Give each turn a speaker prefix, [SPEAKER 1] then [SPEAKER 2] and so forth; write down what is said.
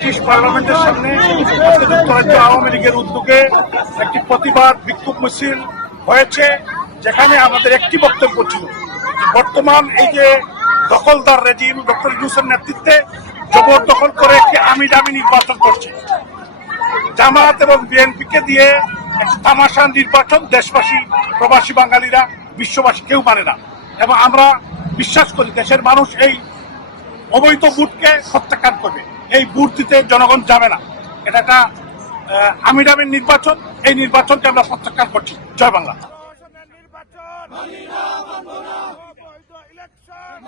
[SPEAKER 1] British পার্লামেন্টের সামনে যুক্তরাজ্য আওয়ামী লীগের উদ্যোগে একটি প্রতিবাদ বিক্ষোভ মিছিল হয়েছে। যেখানে আমাদের একটি বক্তব্য ছিল বর্তমান এই যে দখলদার রেজিম ডক্টর ইউসের নেতৃত্বে জবরদখল করে একটি আমি দামি নির্বাচন করছে। জামাত এবং বিএনপিকে দিয়ে একটি তামাশা নির্বাচন দেশবাসী প্রবাসী বাঙালিরা বিশ্ববাসী কেউ মানে না। এবং আমরা বিশ্বাস করি দেশের মানুষ এই অবৈধ বুটকে প্রত্যাখ্যান করবে। এই বুট দিতে জনগণ যাবে না। এটা একটা আহ, আমি নির্বাচন এই নির্বাচনকে আমরা প্রত্যাখ্যান করছি। জয় বাংলা।
[SPEAKER 2] প্রশাসনের মানব না। ইলেকশন